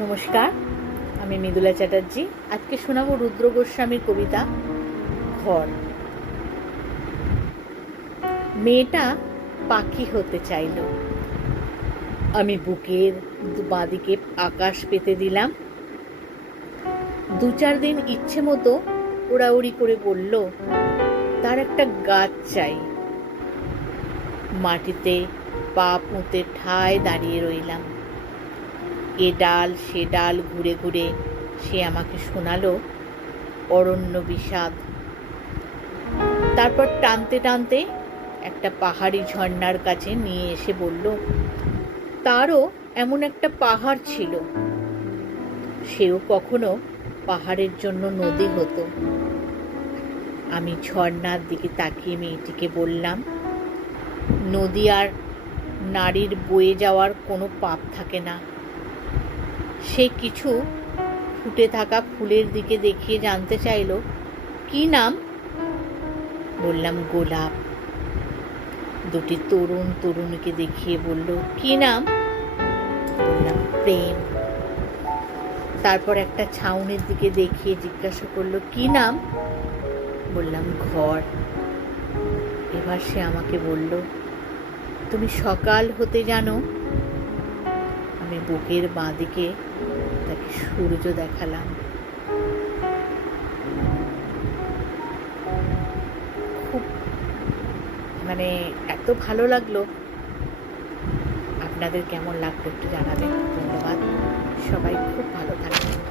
নমস্কার, আমি মৃদুলা চ্যাটার্জি। আজকে শোনাবো রুদ্র গোস্বামীর কবিতা ঘর। মেয়েটা পাখি হতে চাইল, আমি বুকের বাঁদিকে আকাশ পেতে দিলাম। 2-4 দিন ইচ্ছে মতো ওড়াউড়ি করে বলল তার একটা গাছ চাই। মাটিতে পা পুঁতে ঠায় দাঁড়িয়ে রইলাম। এ ডাল সে ডাল ঘুরে ঘুরে সে আমাকে শোনালো অরণ্য বিষাদ। তারপর টানতে টানতে একটা পাহাড়ি ঝর্ণার কাছে নিয়ে এসে বলল তারও এমন একটা পাহাড় ছিল, সেও কখনো পাহাড়ের জন্য নদী হতো। আমি ঝর্ণার দিকে তাকিয়ে মেয়েটিকে বললাম, নদী আর নারীর বয়ে যাওয়ার কোনো পাপ থাকে না। সে কিছু ফুটে থাকা ফুলের দিকে দেখিয়ে জানতে চাইল কি নাম। বললাম গোলাপ। দুটি তরুণ তরুণীকে দেখিয়ে বলল কি নাম। বললাম প্রেম। তারপর একটা ছাউনির দিকে দেখিয়ে জিজ্ঞাসা করলো কি নাম। বললাম ঘর। এবার সে আমাকে বলল তুমি সকাল হতে জানো। আমি বুকের বাঁদিকে তাকে সূর্য দেখালাম। খুব এত ভালো লাগলো। আপনাদের কেমন লাগলো একটু জানাবেন। ধন্যবাদ। সবাই খুব ভালো থাকবেন।